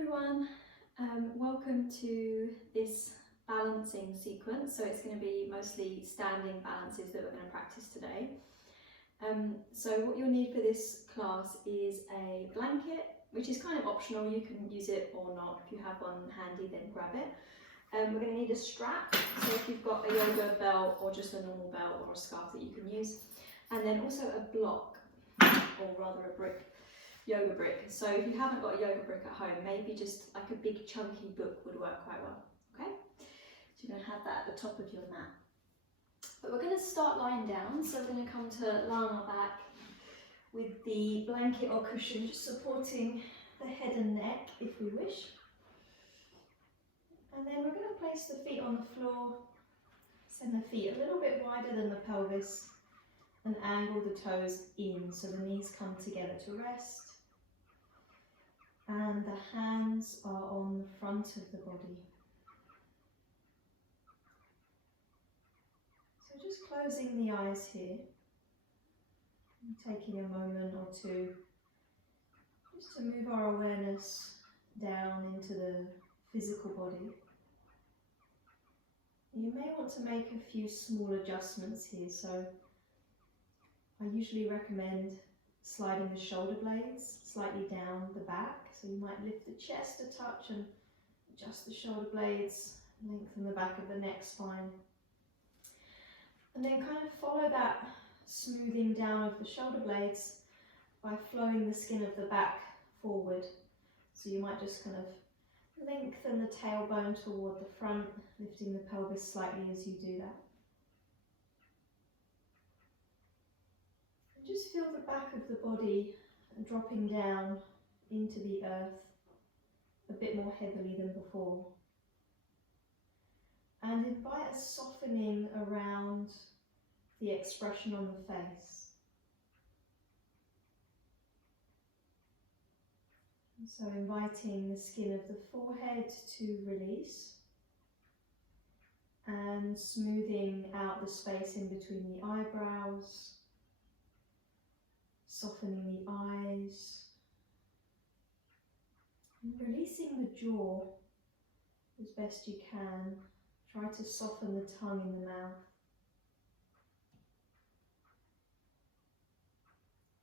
everyone, welcome to this balancing sequence. So it's going to be mostly standing balances that we're going to practice today. So what you'll need for this class is a blanket, which is kind of optional. You can use it or not. If you have one handy, then grab it. We're going to need a strap, so if you've got a yoga belt or just a normal belt or a scarf that you can use, and then also a block, or rather a brick. Yoga brick. So if you haven't got a yoga brick at home, maybe just like a big chunky book would work quite well. Okay, so you're going to have that at the top of your mat. But we're going to start lying down, so we're going to come to lie on our back with the blanket or cushion just supporting the head and neck if we wish. And then we're going to place the feet on the floor, send the feet a little bit wider than the pelvis, and angle the toes in so the knees come together to rest. And the hands are on the front of the body. So just closing the eyes here, and taking a moment or two just to move our awareness down into the physical body. You may want to make a few small adjustments here, so I usually recommend sliding the shoulder blades slightly down the back. So you might lift the chest a touch and adjust the shoulder blades, lengthen the back of the neck spine. And then kind of follow that smoothing down of the shoulder blades by flowing the skin of the back forward. So you might just kind of lengthen the tailbone toward the front, lifting the pelvis slightly as you do that. Just feel the back of the body dropping down into the earth a bit more heavily than before. And invite a softening around the expression on the face. And so inviting the skin of the forehead to release and smoothing out the space in between the eyebrows. Softening the eyes, and releasing the jaw as best you can. Try to soften the tongue in the mouth.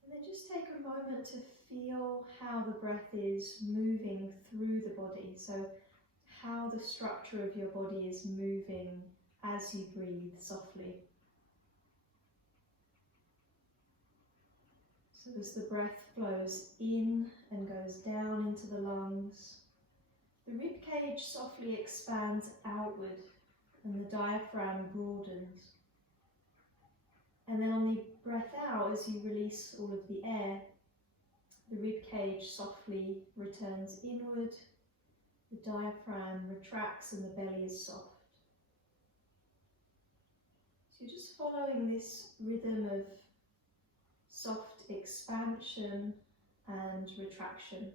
And then just take a moment to feel how the breath is moving through the body. So how the structure of your body is moving as you breathe softly. So as the breath flows in and goes down into the lungs, the rib cage softly expands outward and the diaphragm broadens. And then on the breath out, as you release all of the air, the rib cage softly returns inward, the diaphragm retracts and the belly is soft. So you're just following this rhythm of soft expansion and retraction.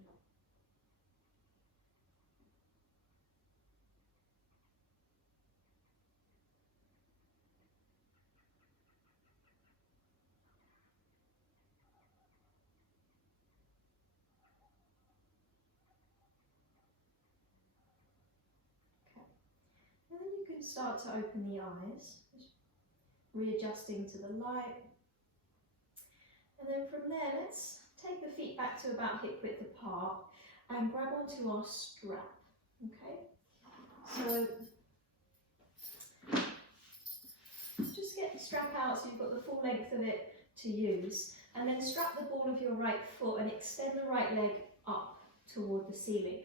Okay. And then you can start to open the eyes, readjusting to the light. And then from there, let's take the feet back to about hip width apart and grab onto our strap, okay? So just get the strap out so you've got the full length of it to use, and then strap the ball of your right foot and extend the right leg up toward the ceiling.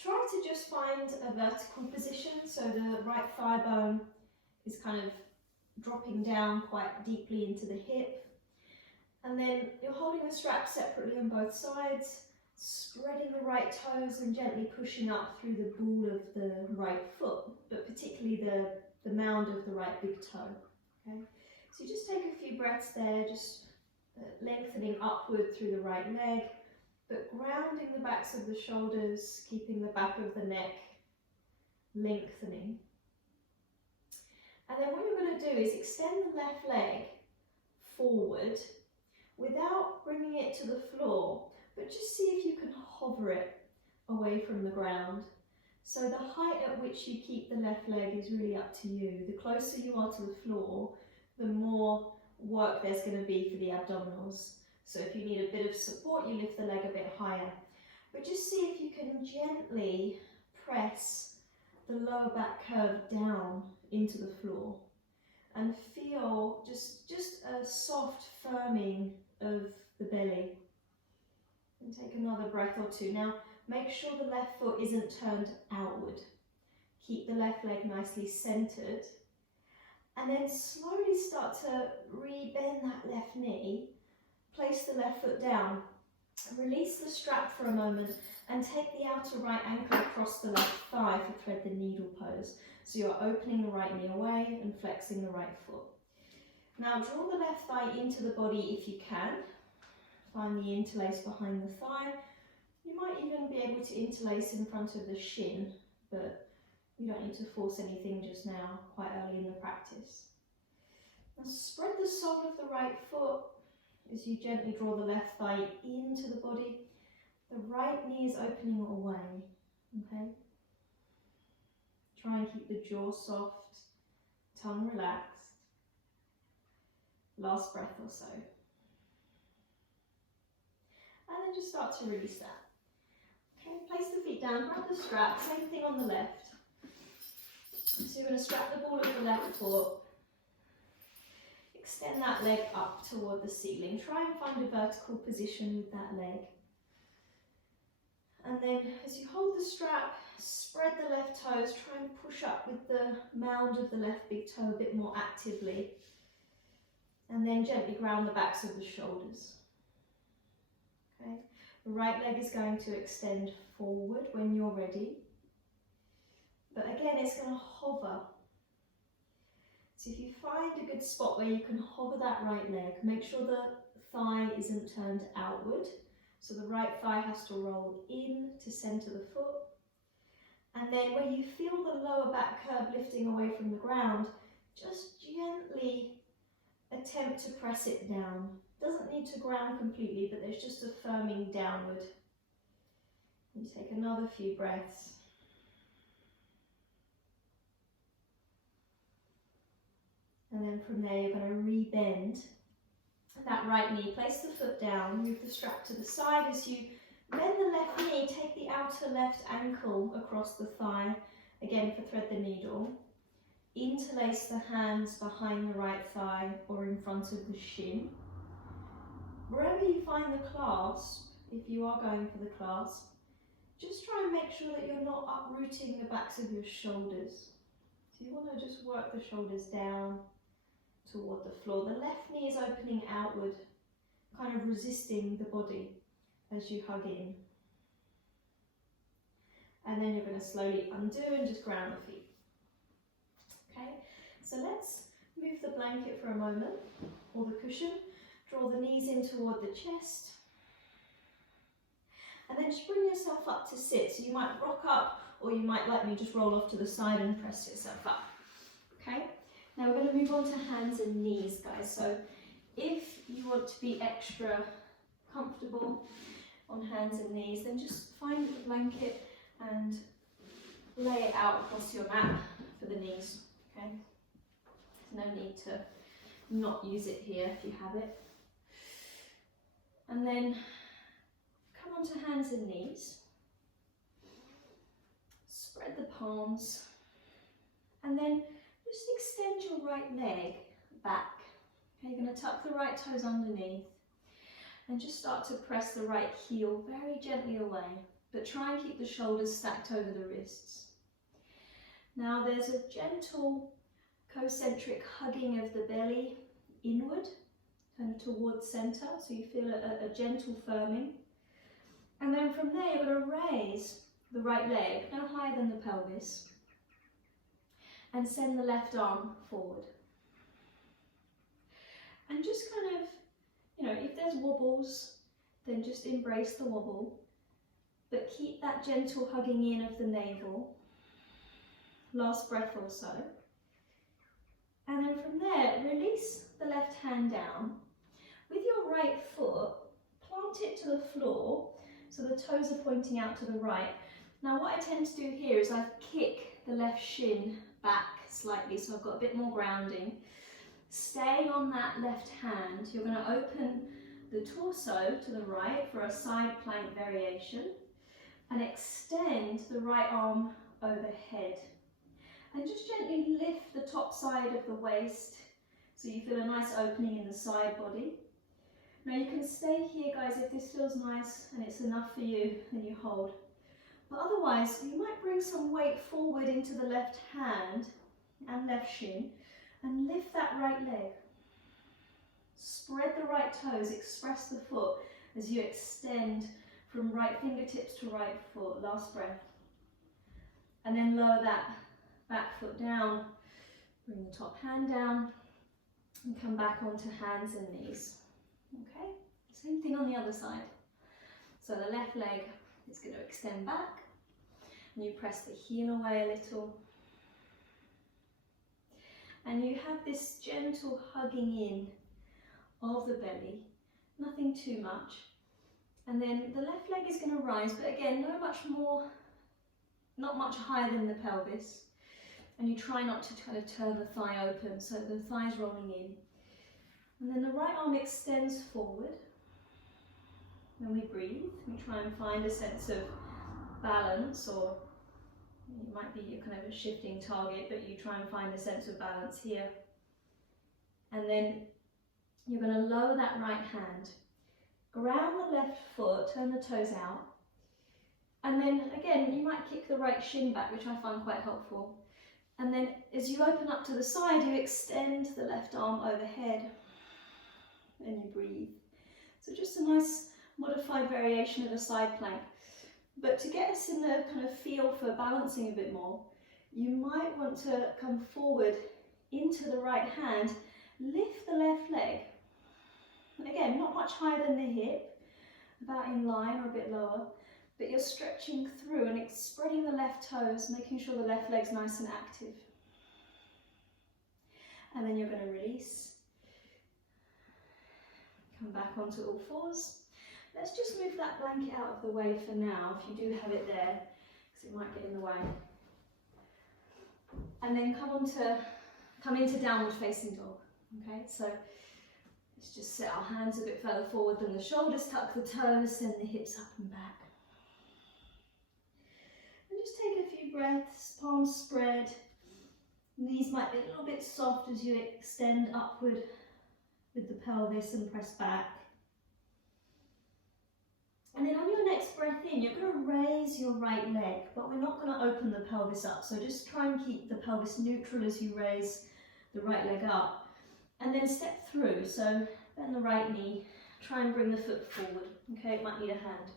Try to just find a vertical position, so the right thigh bone is kind of dropping down quite deeply into the hip. And then you're holding the strap separately on both sides, spreading the right toes and gently pushing up through the ball of the right foot, but particularly the mound of the right big toe. Okay? So you just take a few breaths there, just lengthening upward through the right leg, but grounding the backs of the shoulders, keeping the back of the neck lengthening. And then what you're going to do is extend the left leg forward without bringing it to the floor, but just see if you can hover it away from the ground. So the height at which you keep the left leg is really up to you. The closer you are to the floor, the more work there's going to be for the abdominals. So if you need a bit of support, you lift the leg a bit higher. But just see if you can gently press the lower back curve down into the floor and feel just a soft firming of the belly. And take another breath or two. Now, make sure the left foot isn't turned outward. Keep the left leg nicely centered. And then slowly start to re-bend that left knee. Place the left foot down. Release the strap for a moment and take the outer right ankle across the left thigh for thread the needle pose. So you're opening the right knee away and flexing the right foot. Now draw the left thigh into the body if you can. Find the interlace behind the thigh. You might even be able to interlace in front of the shin, but you don't need to force anything just now, quite early in the practice. Now spread the sole of the right foot as you gently draw the left thigh into the body. The right knee is opening away, okay? Try and keep the jaw soft, tongue relaxed. Last breath or so. And then just start to release that. Okay, place the feet down, grab the strap, same thing on the left. So you're going to strap the ball of the left foot. Extend that leg up toward the ceiling. Try and find a vertical position with that leg. And then as you hold the strap, spread the left toes. Try and push up with the mound of the left big toe a bit more actively. And then gently ground the backs of the shoulders. Okay. The right leg is going to extend forward when you're ready. But again, it's going to hover. So if you find a good spot where you can hover that right leg, make sure the thigh isn't turned outward. So the right thigh has to roll in to center the foot. And then where you feel the lower back curve lifting away from the ground, just gently attempt to press it down. Doesn't need to ground completely, but there's just a firming downward. You take another few breaths. And then from there, you're going to re-bend that right knee. Place the foot down, move the strap to the side. As you bend the left knee, take the outer left ankle across the thigh, again for thread the needle. Interlace the hands behind the right thigh or in front of the shin. Wherever you find the clasp, if you are going for the clasp, just try and make sure that you're not uprooting the backs of your shoulders. So you want to just work the shoulders down toward the floor. The left knee is opening outward, kind of resisting the body as you hug in. And then you're going to slowly undo and just ground the feet. Okay, so let's move the blanket for a moment, or the cushion. Draw the knees in toward the chest. And then just bring yourself up to sit. So you might rock up, or you might, like me, just roll off to the side and press yourself up. Okay? Now we're going to move on to hands and knees, guys. So if you want to be extra comfortable on hands and knees, then just find a blanket and lay it out across your mat for the knees. Okay? There's no need to not use it here if you have it. And then come onto hands and knees. Spread the palms. And then just extend your right leg back. Okay, you're going to tuck the right toes underneath. And just start to press the right heel very gently away. But try and keep the shoulders stacked over the wrists. Now there's a gentle concentric hugging of the belly inward, kind of towards center, so you feel a gentle firming. And then from there you're going to raise the right leg, no higher than the pelvis, and send the left arm forward. And just kind of, if there's wobbles, then just embrace the wobble, but keep that gentle hugging in of the navel. Last breath or so. And then from there, release the left hand down. With your right foot, plant it to the floor So the toes are pointing out to the right. Now what I tend to do here is I kick the left shin back slightly, so I've got a bit more grounding. Staying on that left hand, you're going to open the torso to the right for a side plank variation and extend the right arm overhead. And just gently lift the top side of the waist so you feel a nice opening in the side body. Now you can stay here, guys, if this feels nice and it's enough for you, then you hold. But otherwise, you might bring some weight forward into the left hand and left shin and lift that right leg. Spread the right toes, express the foot as you extend from right fingertips to right foot. Last breath. And then lower that back foot down, bring the top hand down and come back onto hands and knees. Okay, same thing on the other side. So the left leg is going to extend back and you press the heel away a little. And you have this gentle hugging in of the belly, nothing too much. And then the left leg is going to rise, but again, not much higher than the pelvis. And you try not to kind of turn the thigh open, so the thigh's rolling in. And then the right arm extends forward. Then we breathe. We try and find a sense of balance, or it might be kind of a shifting target, but you try and find a sense of balance here. And then you're going to lower that right hand, ground the left foot, turn the toes out. And then again, you might kick the right shin back, which I find quite helpful. And then as you open up to the side, you extend the left arm overhead and you breathe. So just a nice modified variation of a side plank. But to get us in the kind of feel for balancing a bit more, you might want to come forward into the right hand, lift the left leg. Again, not much higher than the hip, about in line or a bit lower, but you're stretching through and spreading the left toes, making sure the left leg's nice and active. And then you're going to release. Come back onto all fours. Let's just move that blanket out of the way for now, if you do have it there, because it might get in the way. And then come into downward facing dog. Okay, so let's just set our hands a bit further forward than the shoulders, tuck the toes, send the hips up and back. And just take a few breaths, palms spread. Knees might be a little bit soft as you extend upward with the pelvis and press back. And then on your next breath in, you're going to raise your right leg, but we're not going to open the pelvis up. So just try and keep the pelvis neutral as you raise the right leg up. And then step through. So bend the right knee, try and bring the foot forward. Okay, it might need a hand.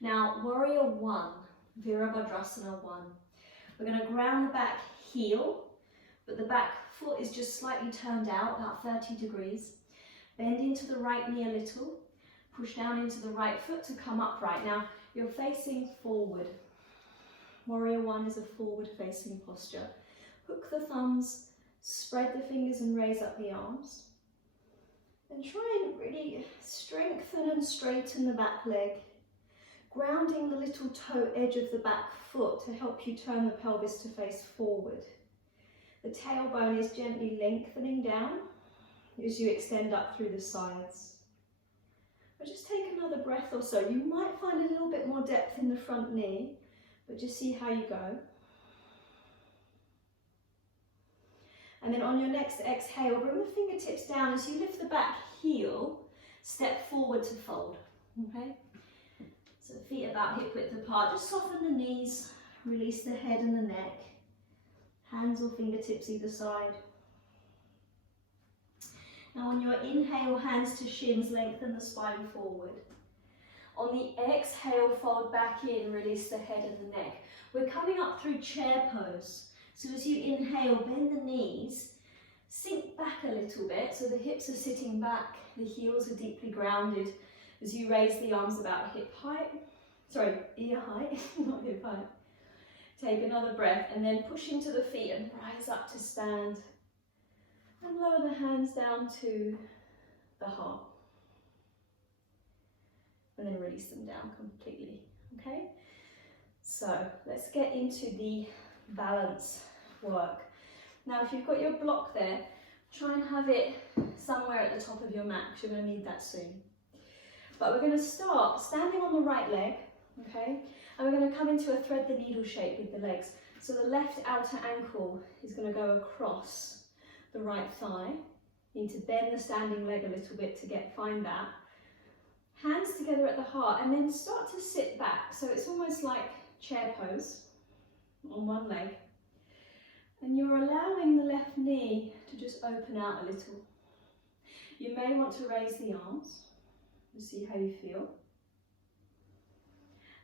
Now, warrior one, Virabhadrasana 1. We're going to ground the back heel, but the back foot is just slightly turned out, about 30 degrees. Bend into the right knee a little. Push down into the right foot to come upright. Now, you're facing forward. Warrior 1 is a forward facing posture. Hook the thumbs, spread the fingers and raise up the arms. And try and really strengthen and straighten the back leg. Grounding the little toe edge of the back foot to help you turn the pelvis to face forward. The tailbone is gently lengthening down as you extend up through the sides. But just take another breath or so. You might find a little bit more depth in the front knee, but just see how you go. And then on your next exhale, bring the fingertips down as you lift the back heel, step forward to fold, okay? So feet about hip width apart, just soften the knees, release the head and the neck, hands or fingertips either side. Now on your inhale, hands to shins, lengthen the spine forward. On the exhale, fold back in, release the head and the neck. We're coming up through chair pose. So as you inhale, bend the knees, sink back a little bit, so the hips are sitting back, the heels are deeply grounded. As you raise the arms about hip height, ear height, not hip height. Take another breath and then push into the feet and rise up to stand. And lower the hands down to the heart. and then release them down completely, okay? So let's get into the balance work. Now if you've got your block there, try and have it somewhere at the top of your mat, because you're going to need that soon. But we're going to start standing on the right leg, okay? And we're going to come into a thread the needle shape with the legs. So the left outer ankle is going to go across the right thigh. You need to bend the standing leg a little bit to find that. Hands together at the heart, and then start to sit back. So it's almost like chair pose on one leg. And you're allowing the left knee to just open out a little. You may want to raise the arms to see how you feel.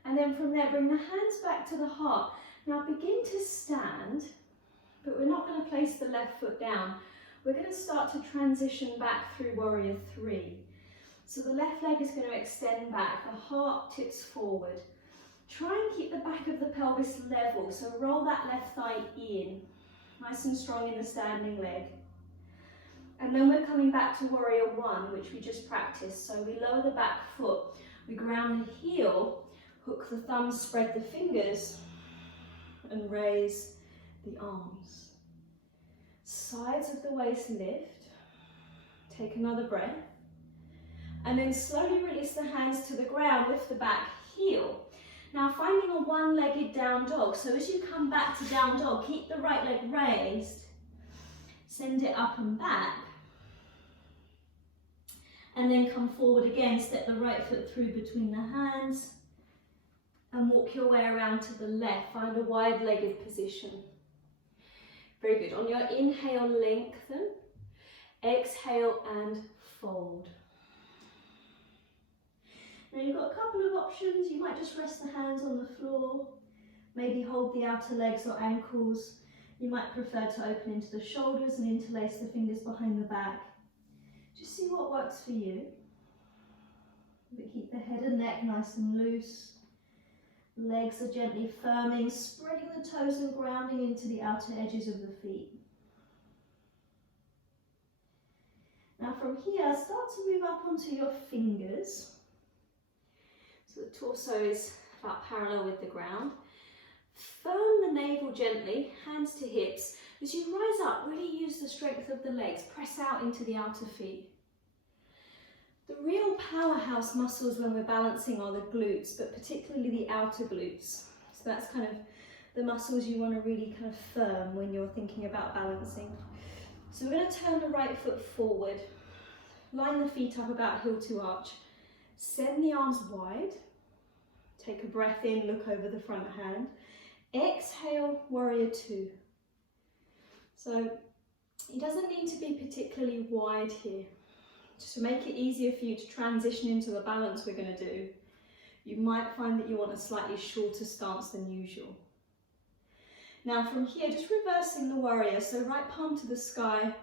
And then from there, bring the hands back to the heart. Now begin to stand, but we're not going to place the left foot down. We're going to start to transition back through warrior three. So the left leg is going to extend back, the heart tips forward. Try and keep the back of the pelvis level, so roll that left thigh in, nice and strong in the standing leg. And then we're coming back to warrior one, which we just practiced. So we lower the back foot, we ground the heel, hook the thumbs, spread the fingers, and raise the arms. Sides of the waist lift, take another breath. And then slowly release the hands to the ground, lift the back heel. Now finding a one-legged down dog. So as you come back to down dog, keep the right leg raised, send it up and back. And then come forward again, step the right foot through between the hands and walk your way around to the left. Find a wide-legged position. Very good. On your inhale, lengthen. Exhale and fold. Now you've got a couple of options. You might just rest the hands on the floor, maybe hold the outer legs or ankles. You might prefer to open into the shoulders and interlace the fingers behind the back. Just see what works for you. But keep the head and neck nice and loose. Legs are gently firming, spreading the toes and grounding into the outer edges of the feet. Now from here, start to move up onto your fingers. So the torso is about parallel with the ground. Firm the navel gently, hands to hips. As you rise up, really use the strength of the legs. Press out into the outer feet. The real powerhouse muscles when we're balancing are the glutes, but particularly the outer glutes. So that's kind of the muscles you want to really kind of firm when you're thinking about balancing. So we're going to turn the right foot forward. Line the feet up about heel to arch. Send the arms wide. Take a breath in, look over the front hand. Exhale, warrior two. So it doesn't need to be particularly wide here. Just to make it easier for you to transition into the balance we're going to do, you might find that you want a slightly shorter stance than usual. Now from here, just reversing the warrior, so right palm to the sky.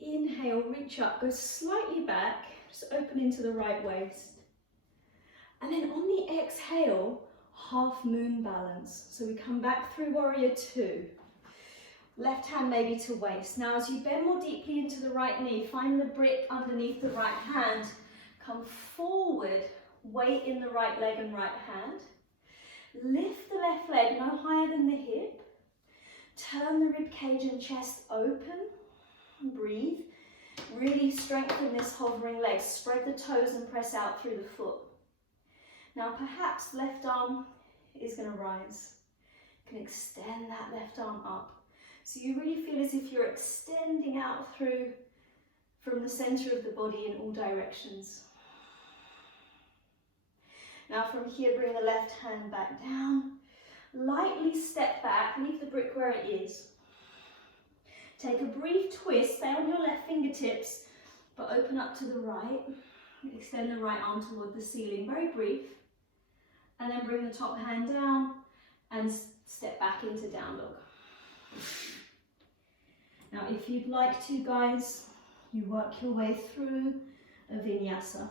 Inhale, reach up, go slightly back, just open into the right waist. And then on the exhale, half moon balance. So we come back through warrior two. Left hand maybe to waist. Now as you bend more deeply into the right knee, find the brick underneath the right hand. Come forward, weight in the right leg and right hand. Lift the left leg no higher than the hip. Turn the rib cage and chest open. Breathe. Really strengthen this hovering leg. Spread the toes and press out through the foot. Now perhaps left arm is going to rise. You can extend that left arm up. So you really feel as if you're extending out through from the center of the body in all directions. Now from here, bring the left hand back down. Lightly step back, leave the brick where it is. Take a brief twist, stay on your left fingertips, but open up to the right. Extend the right arm toward the ceiling, very brief. And then bring the top hand down and step back into down dog. Now if you'd like to, guys, you work your way through a vinyasa.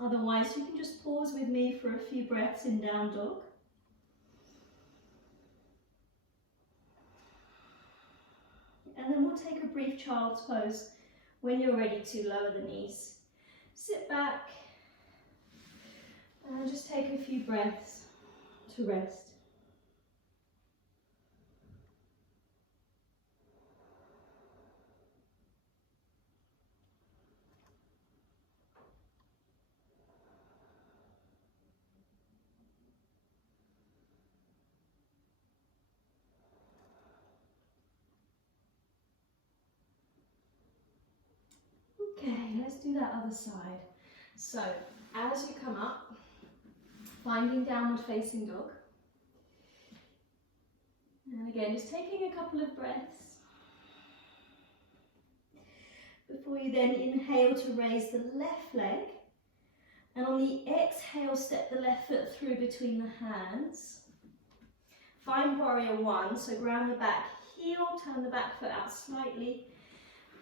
Otherwise, you can just pause with me for a few breaths in down dog. And then we'll take a brief child's pose. When you're ready to, lower the knees. Sit back, And just take a few breaths to rest. Okay, let's do that other side. So, as you come up, finding downward facing dog. And again, just taking a couple of breaths before you then inhale to raise the left leg. And on the exhale, step the left foot through between the hands. Find warrior one, so ground the back heel, turn the back foot out slightly.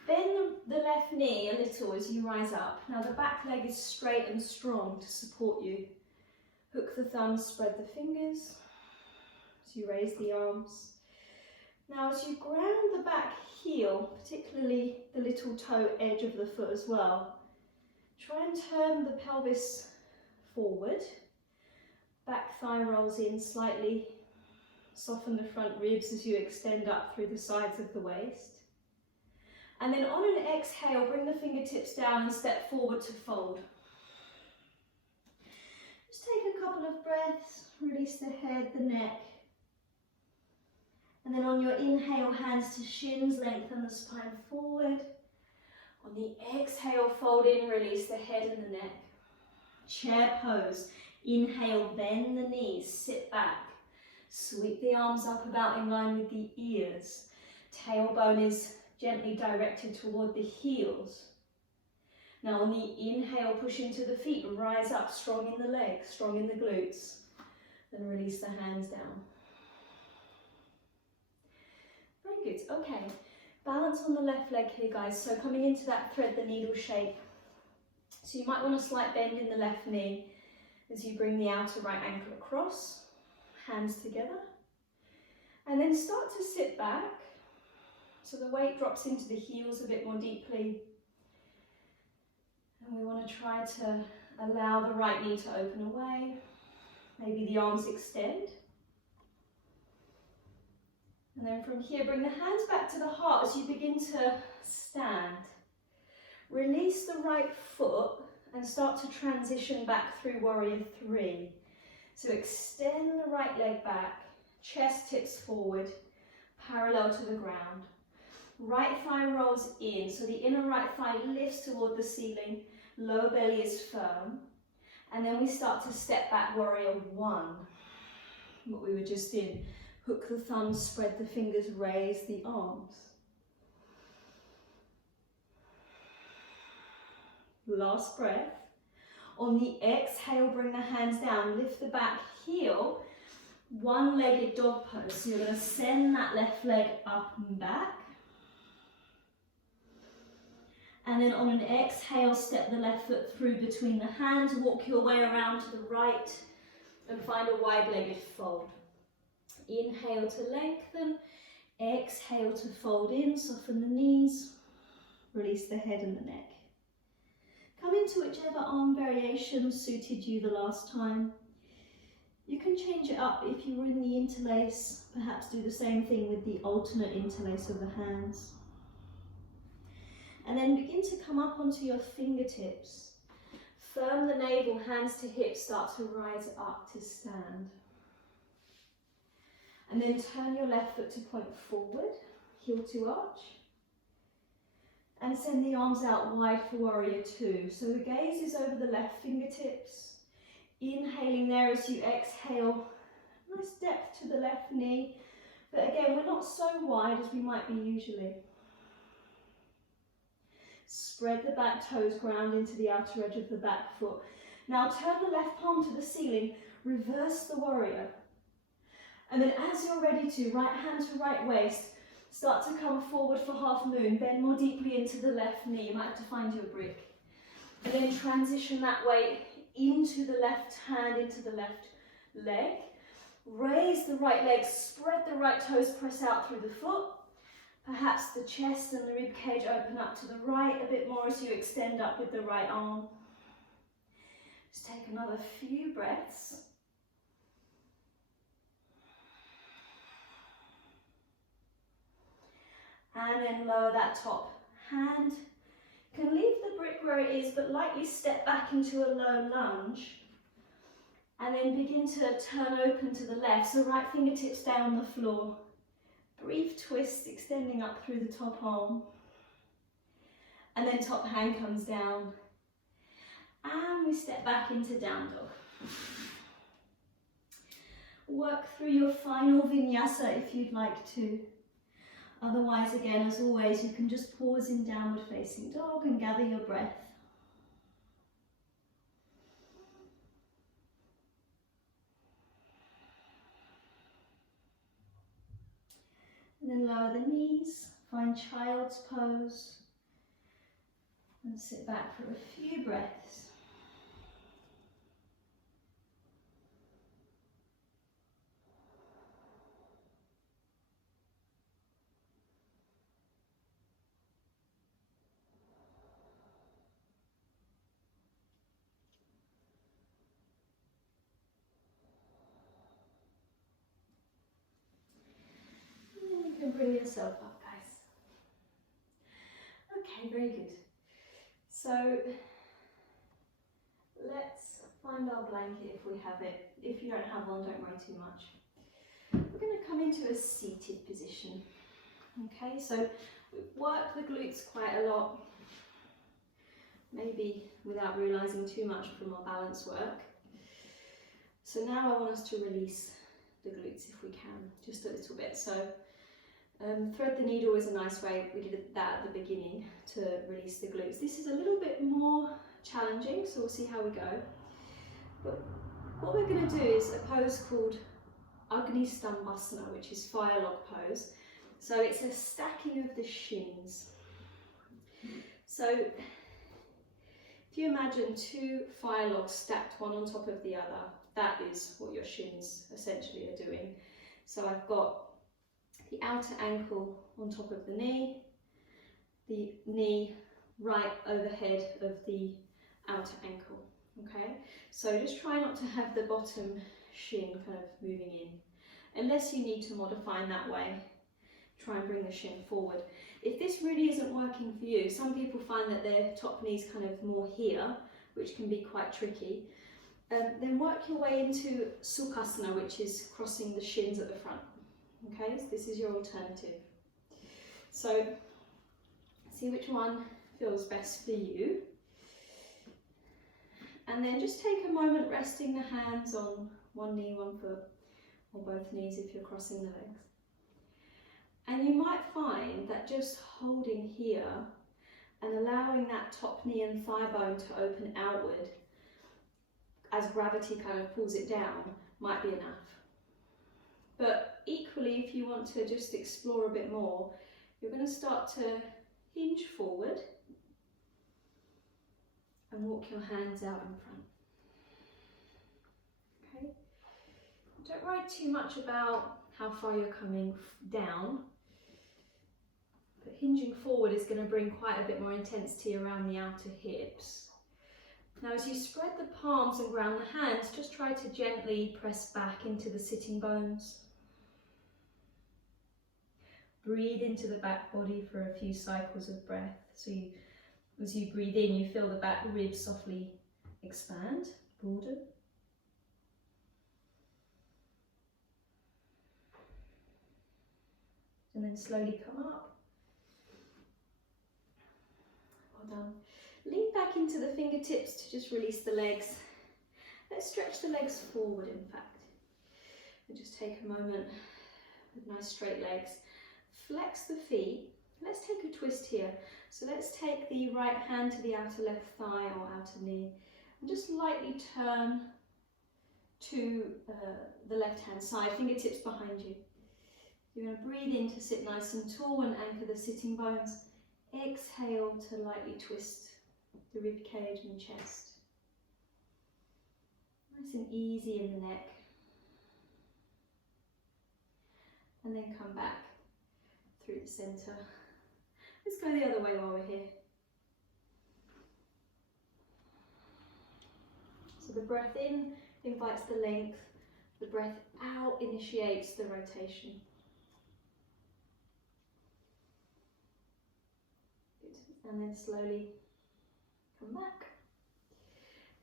Bend the left knee a little as you rise up. Now the back leg is straight and strong to support you. Hook the thumbs, spread the fingers as you raise the arms. Now as you ground the back heel, particularly the little toe edge of the foot as well, try and turn the pelvis forward. Back thigh rolls in slightly. Soften the front ribs as you extend up through the sides of the waist. And then on an exhale, bring the fingertips down and step forward to fold. Just take a couple of breaths, release the head, the neck. And then on your inhale, hands to shins, lengthen the spine forward. On the exhale, fold in, release the head and the neck. Chair pose. Inhale, bend the knees, sit back. Sweep the arms up about in line with the ears. Tailbone is gently directed toward the heels. Now on the inhale, push into the feet, rise up, strong in the legs, strong in the glutes. Then release the hands down. Very good, okay. Balance on the left leg here, guys. So coming into that thread the needle shape. So you might want a slight bend in the left knee as you bring the outer right ankle across. Hands together, and then start to sit back so the weight drops into the heels a bit more deeply, and we want to try to allow the right knee to open away, maybe the arms extend, and then from here bring the hands back to the heart as you begin to stand. Release the right foot and start to transition back through warrior three. So extend the right leg back, chest tips forward, parallel to the ground. Right thigh rolls in, so the inner right thigh lifts toward the ceiling, lower belly is firm. And then we start to step back, warrior one, what we were just in. Hook the thumbs, spread the fingers, raise the arms. Last breath. On the exhale, bring the hands down, lift the back heel, one-legged dog pose. So you're going to send that left leg up and back. And then on an exhale, step the left foot through between the hands, walk your way around to the right and find a wide-legged fold. Inhale to lengthen, exhale to fold in, soften the knees, release the head and the neck. Come into whichever arm variation suited you the last time. You can change it up if you were in the interlace, perhaps do the same thing with the alternate interlace of the hands. And then begin to come up onto your fingertips. Firm the navel, hands to hips, start to rise up to stand. And then turn your left foot to point forward, heel to arch. And send the arms out wide for warrior two. So the gaze is over the left fingertips. Inhaling there as you exhale. Nice depth to the left knee. But again, we're not so wide as we might be usually. Spread the back toes, ground into the outer edge of the back foot. Now turn the left palm to the ceiling. Reverse the warrior. And then as you're ready to, right hand to right waist. Start to come forward for half moon, bend more deeply into the left knee, you might have to find your brick. And then transition that weight into the left hand, into the left leg. Raise the right leg, spread the right toes, press out through the foot. Perhaps the chest and the rib cage open up to the right a bit more as you extend up with the right arm. Just take another few breaths. And then lower that top hand. You can leave the brick where it is, but lightly step back into a low lunge. And then begin to turn open to the left, so right fingertips down on the floor. Brief twist, extending up through the top arm. And then top hand comes down. And we step back into down dog. Work through your final vinyasa if you'd like to. Otherwise, again, as always, you can just pause in downward facing dog and gather your breath. And then lower the knees, find child's pose, and sit back for a few breaths. And you can bring yourself up, guys. Okay, very good. So let's find our blanket if we have it. If you don't have one, don't worry too much. We're going to come into a seated position. Okay, so we've worked the glutes quite a lot, maybe without realising too much from our balance work. So now I want us to release the glutes if we can, just a little bit. So thread the needle is a nice way, we did that at the beginning to release the glutes. This is a little bit more challenging, so we'll see how we go. But what we're going to do is a pose called Agitated, which is firelog pose. So it's a stacking of the shins. So if you imagine two firelogs stacked one on top of the other, that is what your shins essentially are doing. So I've got the outer ankle on top of the knee right overhead of the outer ankle, okay? So just try not to have the bottom shin kind of moving in. Unless you need to modify in that way, try and bring the shin forward. If this really isn't working for you, some people find that their top knee's kind of more here, which can be quite tricky. Then work your way into Sukhasana, which is crossing the shins at the front. Okay, so this is your alternative. So see which one feels best for you. And then just take a moment resting the hands on one knee, one foot, or both knees if you're crossing the legs. And you might find that just holding here and allowing that top knee and thigh bone to open outward as gravity kind of pulls it down might be enough. But equally, if you want to just explore a bit more, you're going to start to hinge forward and walk your hands out in front. Okay? Don't worry too much about how far you're coming down, but hinging forward is going to bring quite a bit more intensity around the outer hips. Now as you spread the palms and ground the hands, just try to gently press back into the sitting bones. Breathe into the back body for a few cycles of breath. So as you breathe in, you feel the back ribs softly expand, broaden. And then slowly come up. Well done. Lean back into the fingertips to just release the legs. Let's stretch the legs forward, in fact. And just take a moment with nice straight legs. Flex the feet. Let's take a twist here. So let's take the right hand to the outer left thigh or outer knee and just lightly turn to the left hand side, fingertips behind you. You're going to breathe in to sit nice and tall and anchor the sitting bones. Exhale to lightly twist the rib cage and chest. Nice and easy in the neck. And then come back through the centre. Let's go the other way while we're here. So So the breath in invites the length, the breath out initiates the rotation. Good. And then slowly come back.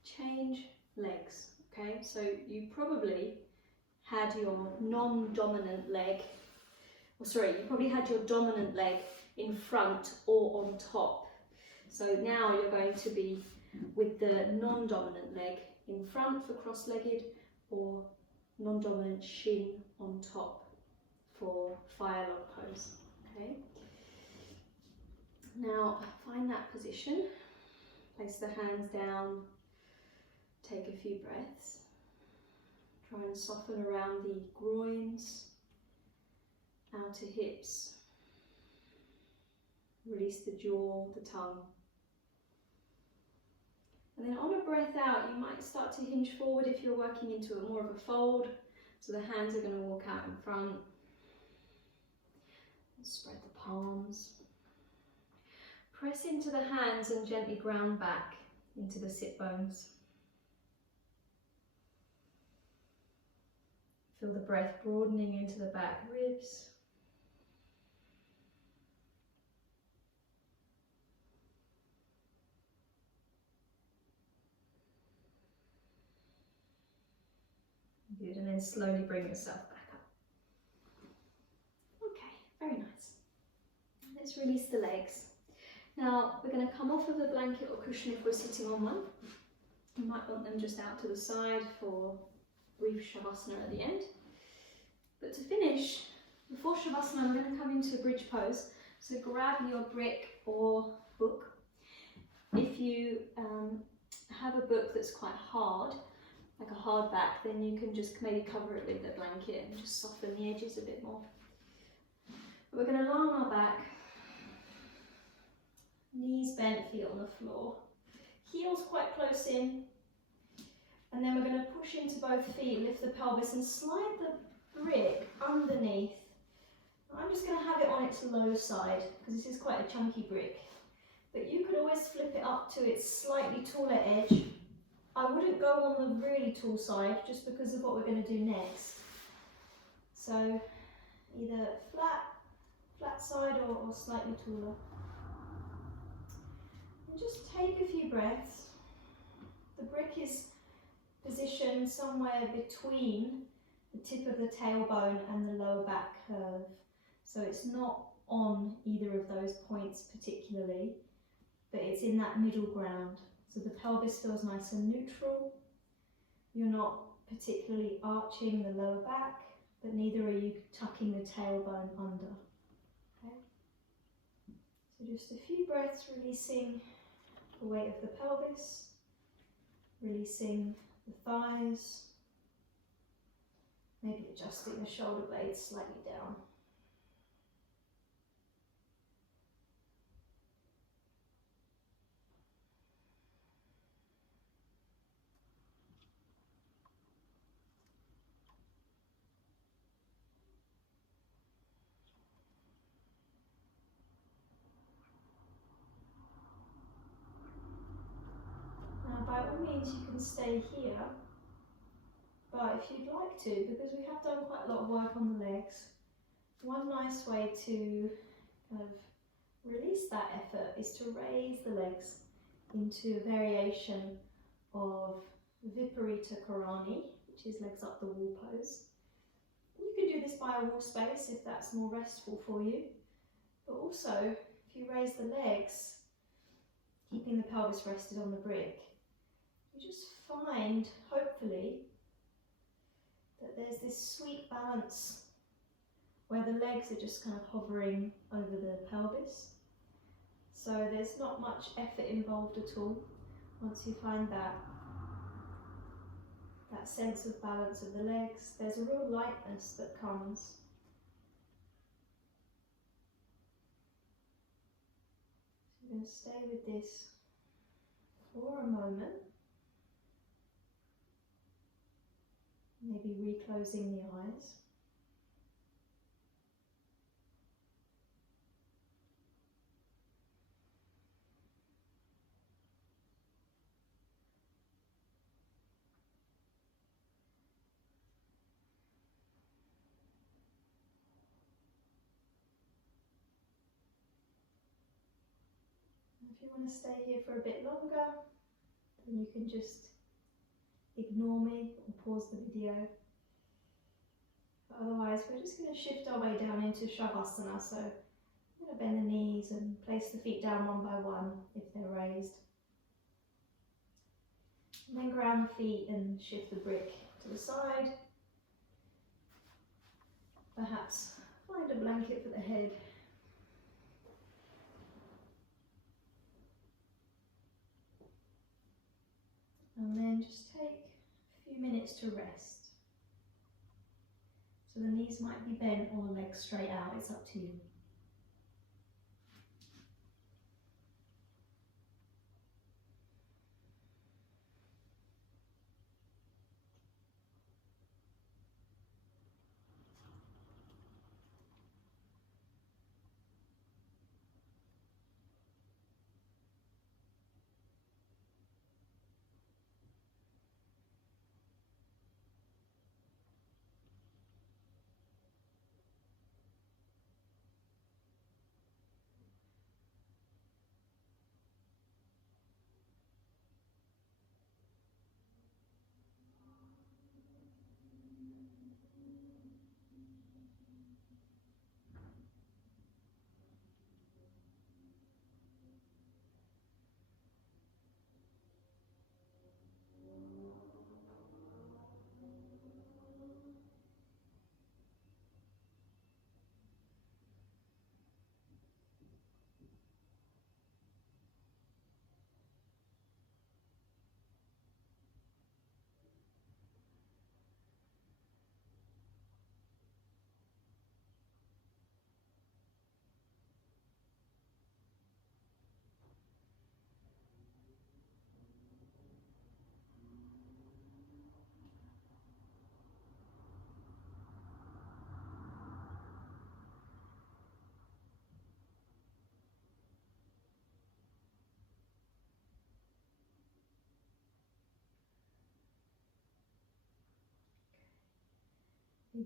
Change legs. Okay, so you probably had your non-dominant leg, you probably had your dominant leg in front or on top. So now you're going to be with the non-dominant leg in front for cross-legged, or non-dominant shin on top for fire log pose. Okay. Now find that position, place the hands down, take a few breaths. Try and soften around the groins, outer hips. Release the jaw, the tongue. And then on a breath out, you might start to hinge forward if you're working into more of a fold. So the hands are going to walk out in front. Spread the palms. Press into the hands and gently ground back into the sit bones. Feel the breath broadening into the back ribs. Good, and then slowly bring yourself back up. Okay, very nice. Let's release the legs. Now we're going to come off of the blanket or cushion if we're sitting on one. You might want them just out to the side for brief Shavasana at the end. But to finish, before Shavasana, I'm going to come into a bridge pose. So grab your brick or book. If you have a book that's quite hard, like a hardback, then you can just maybe cover it with the blanket and just soften the edges a bit more. We're going to lie on our back, knees bent, feet on the floor, heels quite close in, and then we're going to push into both feet, lift the pelvis and slide the brick underneath. I'm just going to have it on its low side because this is quite a chunky brick, but you could always flip it up to its slightly taller edge. I wouldn't go on the really tall side just because of what we're going to do next. So either flat side or slightly taller. And just take a few breaths. The brick is positioned somewhere between the tip of the tailbone and the lower back curve. So it's not on either of those points particularly, but it's in that middle ground. So the pelvis feels nice and neutral. You're not particularly arching the lower back, but neither are you tucking the tailbone under. Okay? So just a few breaths, releasing the weight of the pelvis, releasing the thighs, maybe adjusting the shoulder blades slightly down. By all means you can stay here, but if you'd like to, because we have done quite a lot of work on the legs, one nice way to kind of release that effort is to raise the legs into a variation of Viparita Karani, which is legs up the wall pose. You can do this by a wall space if that's more restful for you, but also if you raise the legs, keeping the pelvis rested on the brick, you just find, hopefully, that there's this sweet balance where the legs are just kind of hovering over the pelvis. So there's not much effort involved at all. Once you find that sense of balance of the legs, there's a real lightness that comes. So I'm going to stay with this for a moment. Maybe reclosing the eyes. If you want to stay here for a bit longer, then you can just ignore me or pause the video. But otherwise, we're just going to shift our way down into Shavasana. So I'm going to bend the knees and place the feet down one by one if they're raised. And then ground the feet and shift the brick to the side. Perhaps find a blanket for the head. And then just take a few minutes to rest. So the knees might be bent or the legs straight out, it's up to you.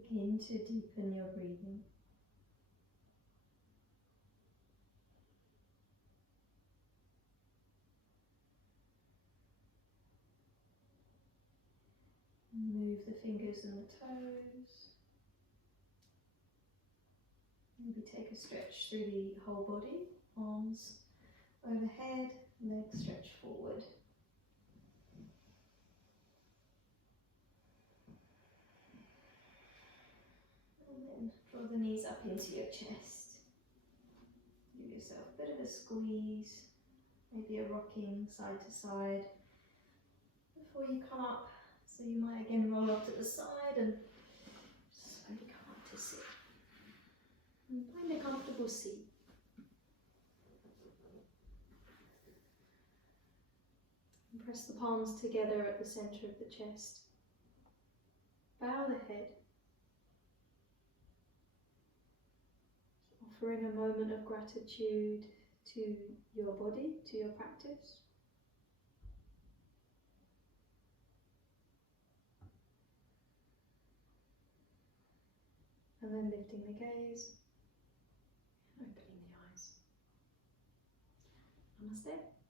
Begin to deepen your breathing. Move the fingers and the toes. Maybe take a stretch through the whole body. Arms overhead, legs stretch forward. And then draw the knees up into your chest. Give yourself a bit of a squeeze, maybe a rocking side to side before you come up. So you might again roll off to the side and slowly come up to sit. And find a comfortable seat. And press the palms together at the centre of the chest. Bow the head. Offering a moment of gratitude to your body, to your practice. And then lifting the gaze and opening the eyes. Namaste.